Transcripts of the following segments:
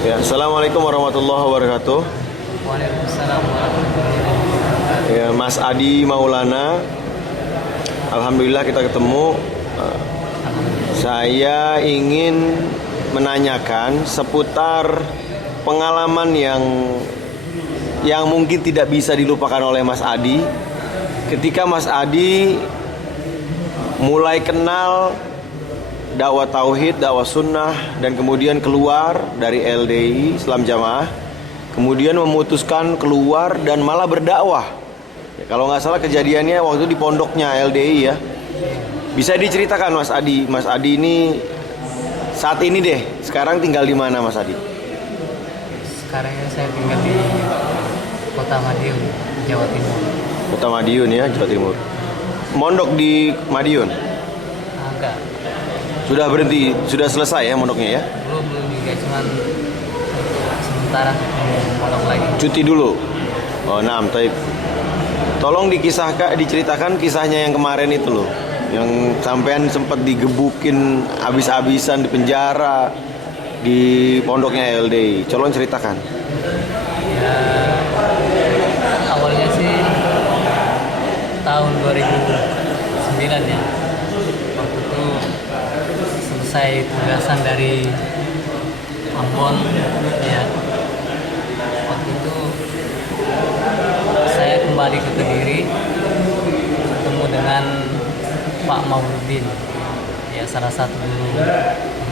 Ya, Assalamualaikum warahmatullahi wabarakatuh. Waalaikumsalam warahmatullahi wabarakatuh. Ya, Mas Adi Maulana. Alhamdulillah kita ketemu. Saya ingin menanyakan seputar pengalaman yang mungkin tidak bisa dilupakan oleh Mas Adi ketika Mas Adi mulai kenal dakwah tauhid, dakwah sunnah, dan kemudian keluar dari LDI Islam Jamaah, kemudian memutuskan keluar dan malah berdakwah. Ya, kalau nggak salah kejadiannya waktu di pondoknya LDI ya. Bisa diceritakan Mas Adi? Mas Adi ini saat ini deh, sekarang tinggal di mana Mas Adi? Sekarang ini saya tinggal di Kota Madiun, Jawa Timur. Kota Madiun ya, Jawa Timur. Mondok di Madiun? Agak Sudah berhenti, sudah selesai ya mondoknya ya? belum juga, cuman sementara mondok lagi. Cuti dulu. Oh, nah, taib. Tolong diceritakan kisahnya yang kemarin itu loh, yang sampean sempat digebukin habis-habisan di penjara di pondoknya LDI. Tolong ceritakan. Ya, awalnya sih tahun 2009 ya. Waktu itu selesai tugasan dari Ambon ya. Waktu itu saya kembali ke Kediri, ketemu dengan Pak Mauludin, ya salah satu guru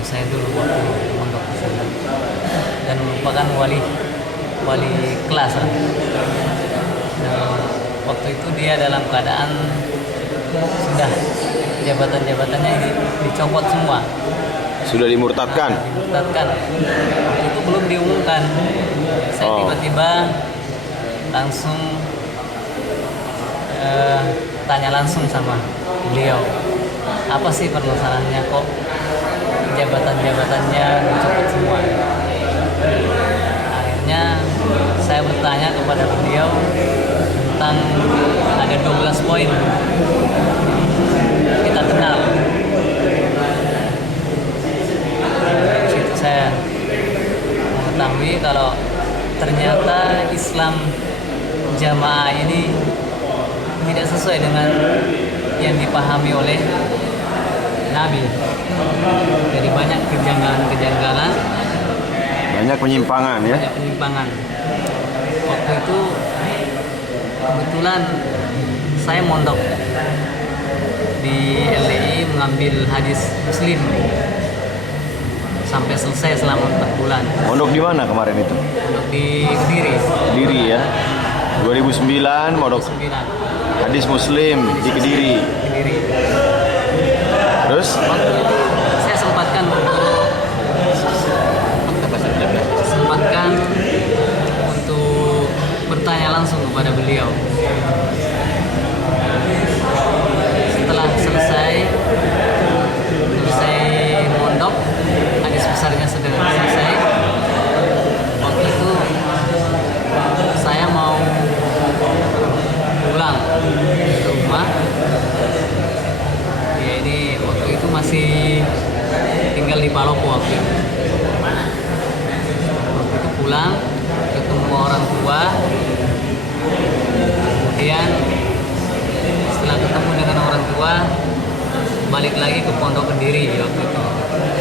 saya dulu waktu mondok di sana, dan merupakan wali kelas lah. Dan waktu itu dia dalam keadaan sudah jabatan-jabatannya dicopot semua. Sudah dimurtadkan? Dimurtadkan. Waktu itu belum diumumkan. Saya tiba-tiba langsung tanya langsung sama beliau, apa sih permasalahannya kok jabatan-jabatannya dicopot semua. Akhirnya saya bertanya kepada beliau tentang ada 12 poin kita kenal. Dari situ saya mengetahui kalau ternyata Islam Jamaah ini tidak sesuai dengan yang dipahami oleh Nabi. Jadi banyak kejanggalan, Banyak penyimpangan ya? banyak penyimpangan. Waktu itu kebetulan saya mondok di LDI mengambil hadis Muslim sampai selesai selama 4 bulan. Mondok di mana kemarin itu? Mondok di Kediri. Kediri ya? 2009 mondok 9. hadis Muslim di Kediri. Kediri. Terus? Waktu itu saya sempatkan untuk bertanya langsung kepada beliau. Setelah selesai mondok, hadis besarnya sudah selesai. Waktu itu saya mau pulang ke rumah. Ya, ini waktu itu masih tinggal di Palopo waktu itu. Waktu itu pulang, ketemu orang tua. Kemudian setelah ketemu dengan orang tua, balik lagi ke Pondok Kediri waktu itu.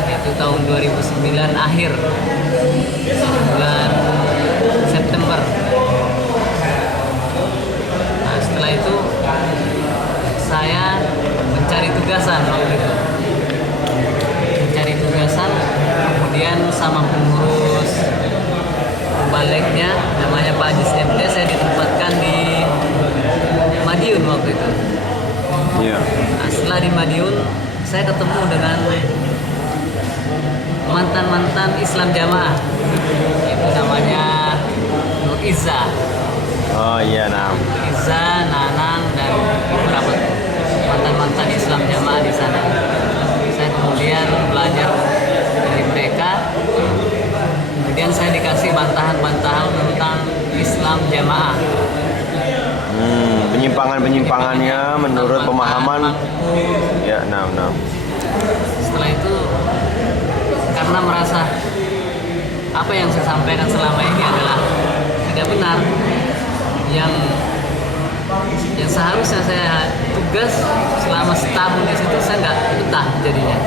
Itu tahun 2009 akhir, bulan September. Nah, setelah itu saya mencari tugasan waktu itu. Kemudian sama pengurus baliknya namanya Pak Ajis MT, saya ditempatkan di Madiun waktu itu. Iya. Nah, setelah di Madiun saya ketemu dengan mantan Islam Jamaah, itu namanya Nur Iza. Oh iya, nah. Iza, Nanang, dan beberapa mantan Islam Jamaah di sana. Saya kemudian belajar dari mereka. Kemudian saya dikasih bantahan tentang Islam Jamaah. Penyimpangannya menurut pemahaman. Ya, Setelah itu karena merasa apa yang saya sampaikan selama ini adalah tidak benar. Yang seharusnya saya tugas selama setahun di situ, saya nggak betah jadinya.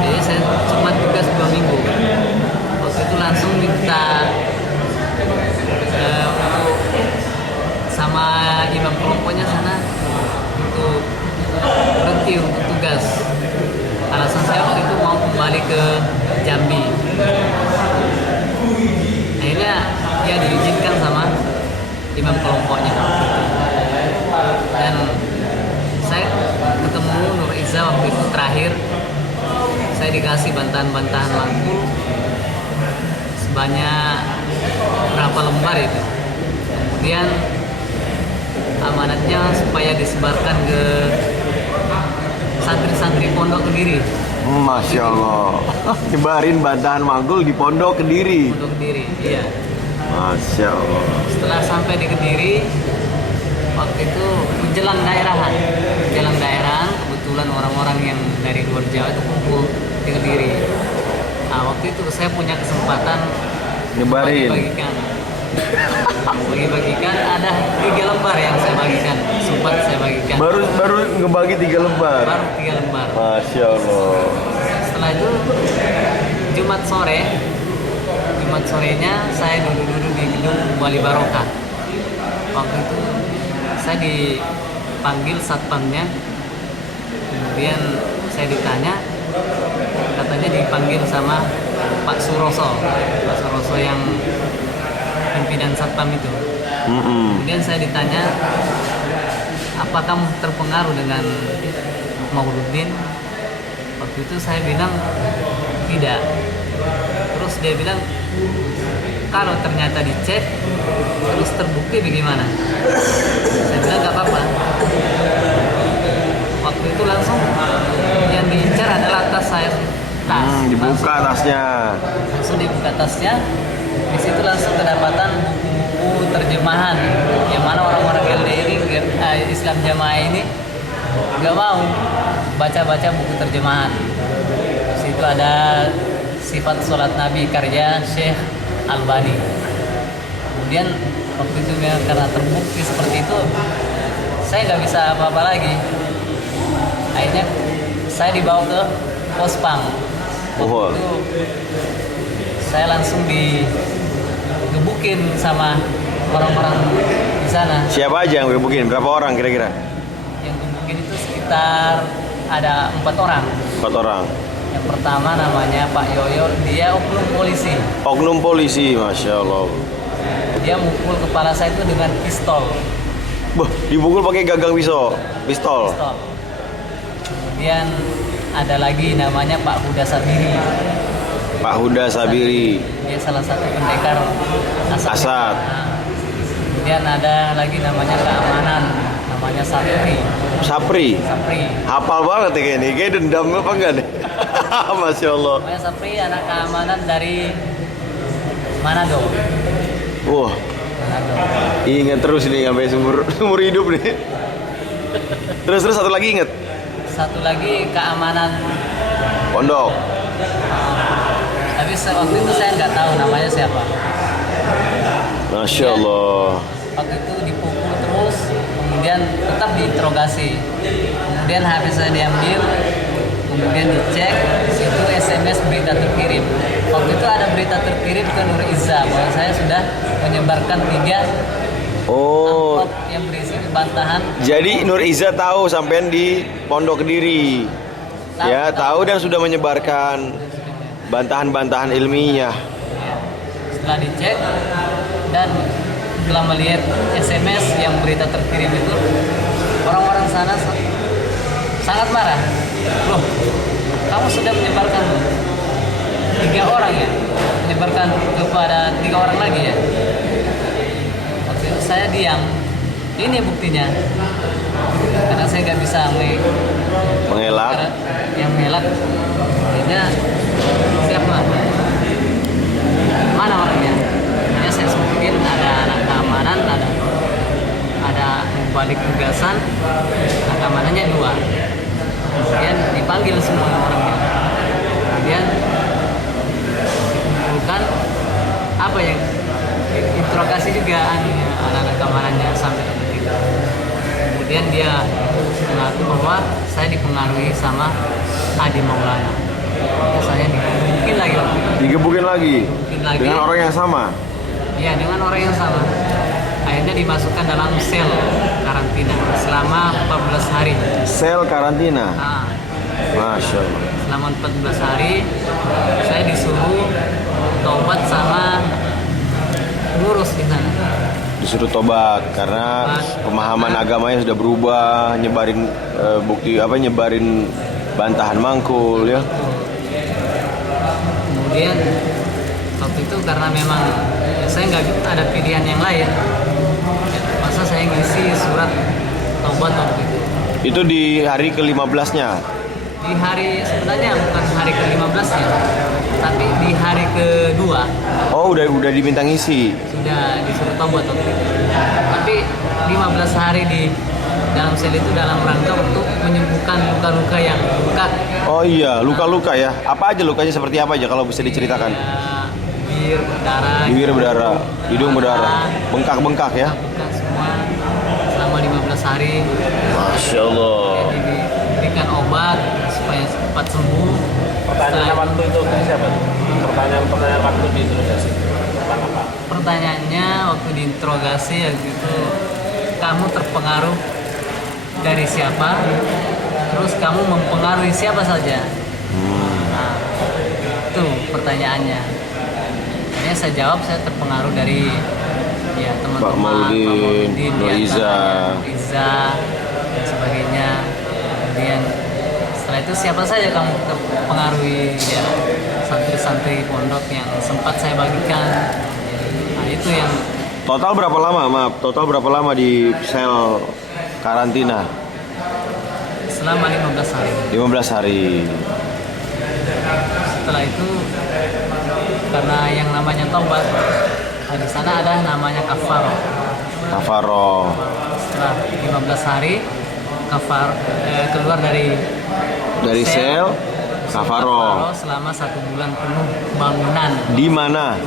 Jadi saya cuma tugas 2 minggu. Waktu itu langsung minta untuk sama imam kelompoknya sana untuk berhenti untuk tugas. Alasan saya waktu itu mau kembali ke Jambi. Akhirnya dia diizinkan sama imam kelompoknya. Dan saya ketemu Nur Iza waktu itu terakhir. Saya dikasih bantahan-bantahan lagu sebanyak berapa lembar itu. Kemudian amanatnya supaya disebarkan ke santri-santri Pondok Kediri. Masya Allah. Nyebarin bantahan Magul di Pondok Kediri. Pondok Kediri, iya. Masya Allah. Setelah sampai di Kediri, waktu itu menjelang daerahan, kebetulan orang-orang yang dari luar Jawa itu kumpul di Kediri. Nah, waktu itu saya punya kesempatan Nyebarin. Bagi-bagikan ada 3 lembar yang saya bagikan, sempat saya bagikan. Baru ngebagi 3 lembar. Baru 3 lembar. Masya Allah. Setelah itu Jumat sorenya saya duduk-duduk di gedung Wali Barokah. Waktu itu saya dipanggil satpamnya, kemudian saya ditanya, katanya dipanggil sama Pak Suroso yang pimpinan satpam itu. Kemudian saya ditanya, apa kamu terpengaruh dengan Mauluddin? Waktu itu saya bilang tidak. Terus dia bilang, kalau ternyata dicek terus terbukti bagaimana? Saya bilang nggak apa-apa. Waktu itu langsung yang diincar adalah tas saya. Dibuka tasnya. Langsung dibuka tasnya. Di situ langsung kedapatan buku-buku terjemahan yang mana orang-orang LDI Islam Jamaah ini nggak mau baca-baca buku terjemahan. Di situ ada Sifat Sholat Nabi karya Syekh Albani. Kemudian waktu itu karena terbukti seperti itu, saya nggak bisa apa-apa lagi. Akhirnya saya dibawa ke Pospam. Waktu itu saya langsung digebukin sama orang-orang di sana. Siapa aja yang gebukin? Berapa orang kira-kira? Yang gebukin itu sekitar ada 4 orang. 4 orang. Yang pertama namanya Pak Yoyo, dia oknum polisi. Oknum polisi, Masya Allah. Dia mukul kepala saya itu dengan pistol. Dipukul pakai gagang pistol. Kemudian ada lagi namanya Pak Huda Sabiri. Pak Huda Sabiri. Dia salah satu pendekar Asad. Nah, kemudian ada lagi namanya keamanan, namanya Sapri. Hafal banget ya kayak ini. Kayak dendam apa enggak nih? Masya Allah. Namanya Sapri, anak keamanan dari Manado. Wah. Manado. Ingat terus nih sampai seumur hidup nih. Terus satu lagi ingat. Satu lagi keamanan Pondok. Tapi waktu itu saya nggak tahu namanya siapa. Masya Allah. Waktu itu dipukul terus, kemudian tetap diinterogasi. Kemudian HP saya diambil, kemudian dicek, di situ SMS berita terkirim. Waktu itu ada berita terkirim ke Nur Iza bahwa saya sudah menyebarkan 3 amplop yang berisi bantahan. Jadi Nur Iza tahu sampean di Pondok Kediri. Tahu dan sudah menyebarkan bantahan-bantahan ilmiah. Setelah dicek dan setelah melihat SMS yang berita terkirim itu, orang-orang sana sangat marah. Loh, kamu sudah menyebarkan 3 orang ya? Menyebarkan kepada 3 orang lagi ya? Waktu itu saya diam. Ini buktinya. Karena saya nggak bisa mengelak. Yang mengelak, akhirnya siapa? Mana orangnya? Akhirnya saya sebutin ada anak keamanan, ada balik tugasan, anak keamanannya 2. Kemudian dipanggil semua orangnya. Kemudian dikumpulkan, bertiga anak-anak kamarannya sampai bertiga. Kemudian dia mengaku bahwa saya dipengaruhi sama Adi Maulana. Ya, saya digebukin lagi waktu itu. Digebukin lagi? Digebukin lagi. Dengan orang yang sama? Iya, dengan orang yang sama. Akhirnya dimasukkan dalam sel karantina selama 14 hari. Sel karantina? Nah, Masya Allah. selama 14 hari saya disuruh tobat sama pengurus di sana. Disuruh tobat karena pemahaman agamanya sudah berubah, nyebarin nyebarin bantahan mangkul ya. Kemudian waktu itu karena memang saya nggak ada pilihan yang lain, masa saya ngisi surat taubat waktu itu. Itu di hari ke-15-nya? Di hari, sebenarnya bukan hari ke-15-nya, tapi di hari kedua. Oh, udah diminta ngisi. Sudah disuruh taubat waktu itu. Tapi 15 hari di dalam sel itu dalam rangka untuk menyembuhkan luka-luka yang bekat. Oh iya, luka-luka ya. Apa aja lukanya, seperti apa aja kalau bisa diceritakan? Bibir berdarah. Bibir berdarah, hidung berdarah, bengkak-bengkak ya. Bekas semua selama 15 hari. Masya Allah. Diberikan obat supaya cepat sembuh. Pertanyaan waktu itu siapa? Pertanyaan waktu di interogasi tentang apa? Pertanyaannya waktu diinterogasi waktu itu, kamu terpengaruh dari siapa? Terus kamu mempengaruhi siapa saja? Nah, itu pertanyaannya. Akhirnya saya jawab saya terpengaruh dari ya teman-teman Pak Mauludin, Nur Iza dan sebagainya. Kemudian setelah itu siapa saja kamu terpengaruhi, ya santri-santri pondok yang sempat saya bagikan. Nah, itu yang Total berapa lama, maaf, total berapa lama di sel karantina? selama 15 hari. 15 hari. Setelah itu karena yang namanya taubat, di sana ada namanya kafaro. Kafaro. Setelah 15 hari keluar dari sel kafaro. Selama 1 bulan penuh bangunan. Di mana?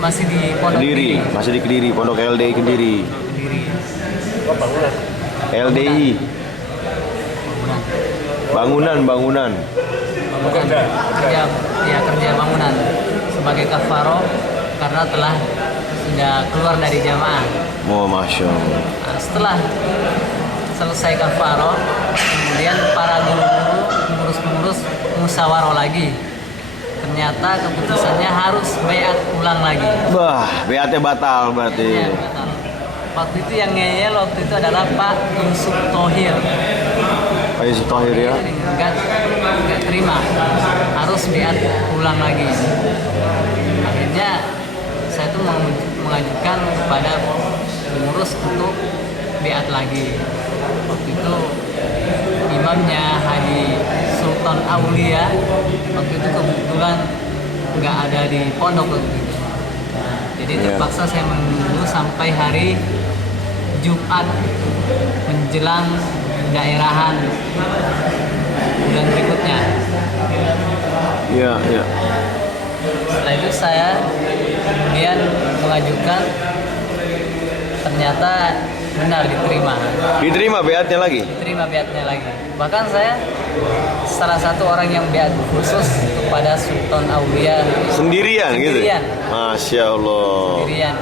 Masih di Pondok Kediri, masih di Kediri, Pondok LDI Kediri. Kediri. LDI. Bangunan. Kerja bangunan sebagai kafaro karena sudah keluar dari jamaah. Oh, Masya Allah. Nah, setelah selesai kafaro, kemudian para guru-guru, pengurus-pengurus musyawarah lagi. Ternyata keputusannya harus baiat ulang lagi. Bah, beatnya batal berarti. Ya, batal. Waktu itu yang ngeyel waktu itu adalah Pak Yusuf Thohir. Pak Yusuf Thohir ya. Enggak terima, harus baiat ulang lagi. Akhirnya saya tuh mengajukan kepada pengurus untuk baiat lagi. Waktu itu imamnya Haji Sultan Aulia waktu itu kebetulan nggak ada di pondok waktu itu. Jadi terpaksa saya menunggu sampai hari Jumat menjelang daerahan bulan berikutnya. Iya. Setelah itu saya kemudian mengajukan, ternyata benar diterima. Diterima beatnya lagi? Diterima beatnya lagi. Bahkan saya salah satu orang yang beat khusus kepada Sultan Aulia. Sendirian gitu? Masya Allah. Sendirian.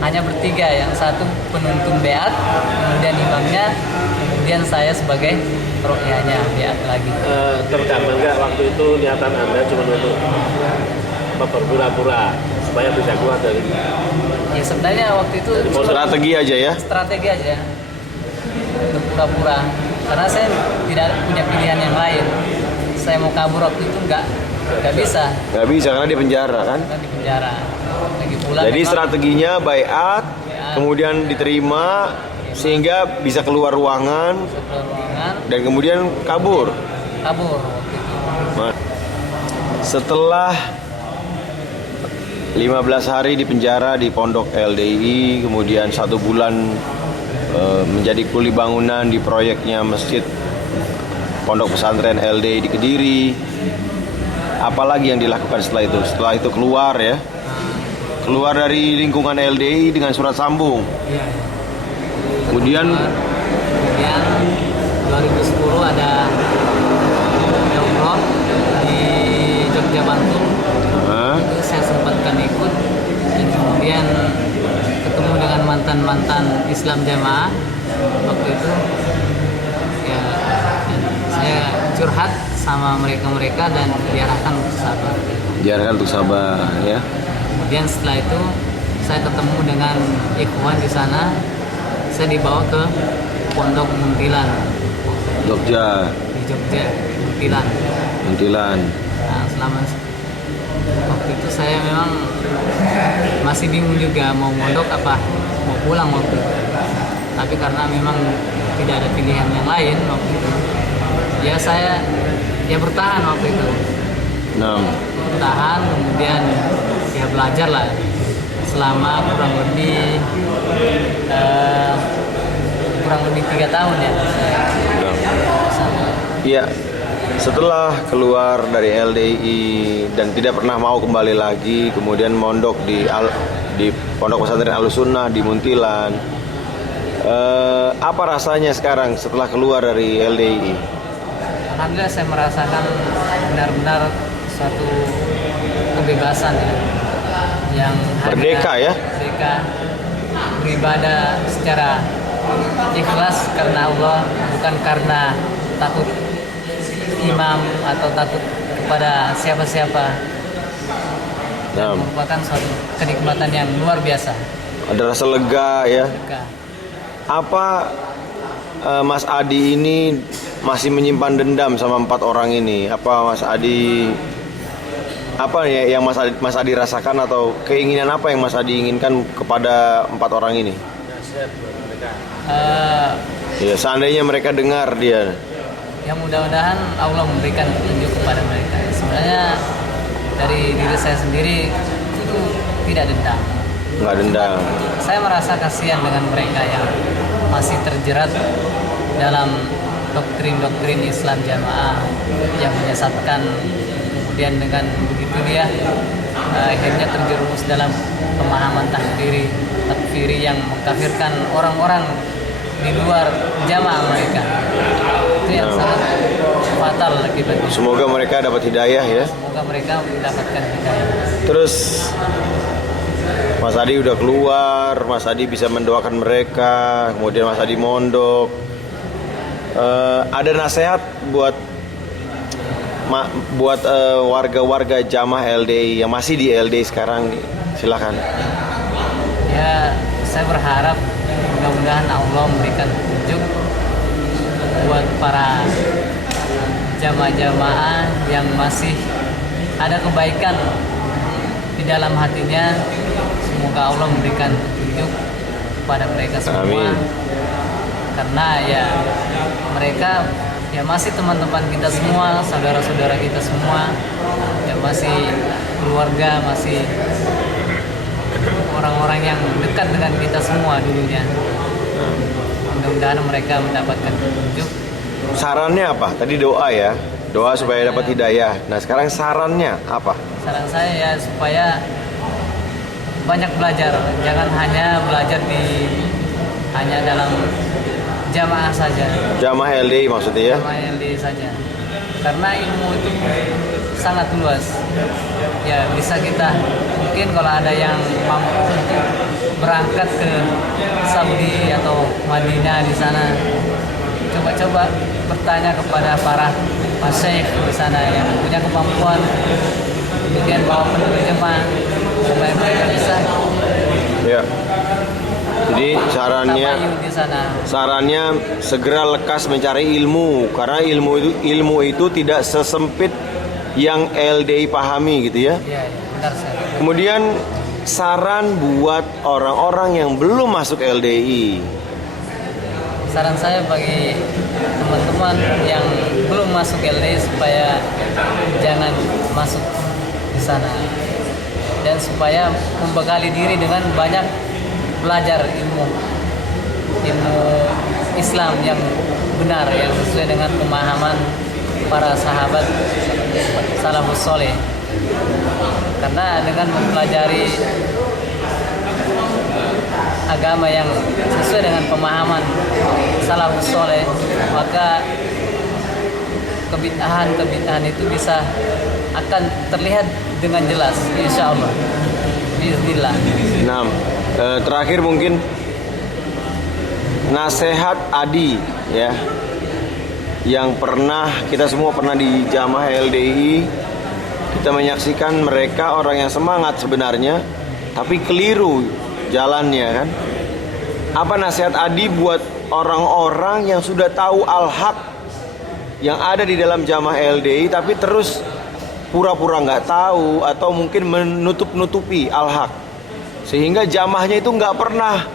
Hanya bertiga, yang satu penuntun beat, kemudian imamnya, kemudian saya sebagai rokyahnya beat lagi. Tergambar nggak waktu itu niatan Anda cuma untuk berpura-pura supaya bisa keluar dari Ya sebenarnya waktu itu strategi aja ya? Strategi aja untuk pura-pura, karena saya tidak punya pilihan yang lain. Saya mau kabur waktu itu nggak bisa. Nggak bisa karena di penjara kan? Di penjara. Lagi pula Jadi strateginya baiat, kemudian diterima sehingga bisa keluar ruangan dan kemudian kabur. Kabur waktu itu. Setelah 15 hari di penjara di Pondok LDI, kemudian 1 bulan menjadi kuli bangunan di proyeknya Masjid Pondok Pesantren LDI di Kediri. Apalagi yang dilakukan setelah itu? Setelah itu keluar ya? keluar dari lingkungan LDI dengan surat sambung. Iya. Kemudian 2010 ada umroh di Jogja Bantul. Itu saya sempatkan ikut. Dan kemudian ketemu dengan mantan Islam jamaah waktu itu. Ya, dan saya curhat sama mereka dan diarahkan untuk sabar. Diarahkan untuk sabar, ya. Kemudian setelah itu saya ketemu dengan ikhwan di sana. Saya dibawa ke Pondok Muntilan Jogja. di Jogja, Muntilan. Nah, selama waktu itu saya memang masih bingung juga mau mondok apa mau pulang waktu itu. Tapi karena memang tidak ada pilihan yang lain waktu itu, ya saya bertahan waktu itu. Bertahan, kemudian ya belajar lah selama kurang lebih 3 tahun ya. Iya. Setelah keluar dari LDI dan tidak pernah mau kembali lagi, kemudian mondok di Pondok Pesantren Ahlussunnah di Muntilan. Apa rasanya sekarang setelah keluar dari LDI? Alhamdulillah saya merasakan benar-benar suatu kebebasan ya, yang Merdeka ya? Merdeka, beribadah secara ikhlas karena Allah, bukan karena takut imam atau takut kepada siapa-siapa. Merupakan suatu kenikmatan yang luar biasa. Ada rasa lega ya. Lega. Apa Mas Adi ini masih menyimpan dendam sama 4 orang ini? Apa Mas Adi ya yang Mas Adi rasakan, atau keinginan apa yang Mas Adi inginkan kepada 4 orang ini? Ya, seandainya mereka dengar dia. Ya mudah-mudahan Allah memberikan petunjuk kepada mereka. Sebenarnya dari diri saya sendiri itu tidak dendam. Nggak dendam. Saya merasa kasihan dengan mereka yang masih terjerat dalam doktrin Islam jamaah yang menyesatkan. Kemudian dengan begitu dia akhirnya terjerumus dalam pemahaman takfiri yang mengkafirkan orang-orang di luar jamaah mereka. Itu yang sangat fatal akibatnya. Semoga mereka dapat hidayah ya. Semoga mereka mendapatkan hidayah. Terus Mas Adi udah keluar, Mas Adi bisa mendoakan mereka, kemudian Mas Adi mondok. Ada nasihat buat warga-warga jamaah LDI yang masih di LDI sekarang, silakan. Ya, saya berharap mudah-mudahan Allah memberikan petunjuk buat para jamaah-jamaah yang masih ada kebaikan di dalam hatinya. Semoga Allah memberikan petunjuk kepada mereka semua. Amin. Karena ya mereka ya masih teman-teman kita semua, saudara-saudara kita semua, ya masih keluarga, masih orang-orang yang dekat dengan kita semua dulunya. Mudah-mudahan mereka mendapatkan petunjuk. Sarannya apa? Tadi doa ya, doa supaya dapat hidayah. Nah sekarang sarannya apa? Saran saya ya supaya banyak belajar, jangan hanya belajar hanya dalam jamaah saja. Jamaah LDI maksudnya ya? Jamaah LDI saja. Karena ilmu itu sangat luas. Ya bisa kita, mungkin kalau ada yang mampu untuk berangkat ke Saudi atau Madinah di sana, coba-coba bertanya kepada para masyayikh di sana yang punya kemampuan, kemudian bawa penerjemah supaya mereka bisa. Ya. Jadi sarannya segera lekas mencari ilmu, karena ilmu itu tidak sesempit yang LDI pahami gitu ya. Iya, benar sekali. Kemudian saran buat orang-orang yang belum masuk LDI. Saran saya bagi teman-teman yang belum masuk LDI supaya jangan masuk di sana, dan supaya membekali diri dengan banyak belajar ilmu Islam yang benar, yang sesuai dengan pemahaman para sahabat salafus soleh. Karena dengan mempelajari agama yang sesuai dengan pemahaman salafus soleh, maka kebid'ahan itu bisa akan terlihat dengan jelas, insya Allah. Bismillah. Nah, terakhir mungkin nasihat Adi ya, yang kita semua pernah di Jamaah LDI, kita menyaksikan mereka orang yang semangat sebenarnya, tapi keliru jalannya kan. Apa nasihat Adi buat orang-orang yang sudah tahu al-haq yang ada di dalam Jamaah LDI tapi terus pura-pura nggak tahu atau mungkin menutup-nutupi al-haq, sehingga jamaahnya itu nggak pernah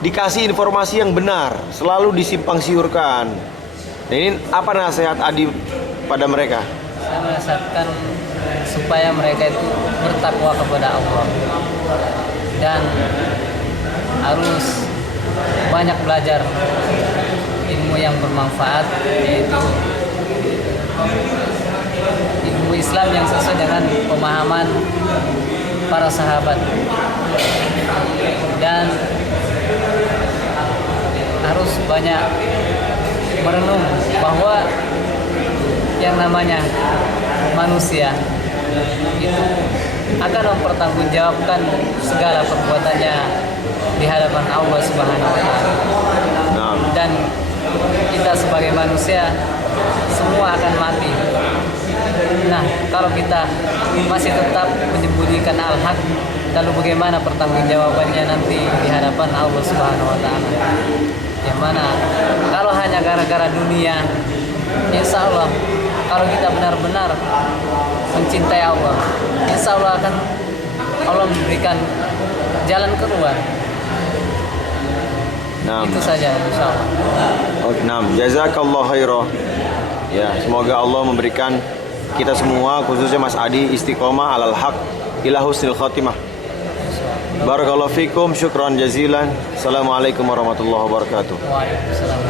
dikasih informasi yang benar, selalu disimpang siurkan. Nah, ini apa nasihat Adi pada mereka? Saya menasihatkan supaya mereka itu bertakwa kepada Allah dan harus banyak belajar ilmu yang bermanfaat, yaitu ilmu Islam yang sesuai dengan pemahaman para sahabat, dan harus banyak merenung bahwa yang namanya manusia itu akan mempertanggungjawabkan segala perbuatannya di hadapan Allah Subhanahu wa taala. Dan kita sebagai manusia semua akan mati. Nah, kalau kita masih tetap menyembunyikan al-haq, lalu bagaimana pertanggungjawabannya nanti di hadapan Allah Subhanahu wa taala? Yang mana kalau hanya gara-gara dunia, insya Allah kalau kita benar-benar mencintai Allah, insya Allah akan Allah memberikan jalan keluar. Itu saja, insya Allah. Jazakallah khairah. Ya, semoga Allah memberikan kita semua, khususnya Mas Adi, istiqomah alal haq ila husnil khatimah. Barakallahu fikum, syukran jazilan. Assalamualaikum warahmatullahi wabarakatuh. Waalaikumsalam.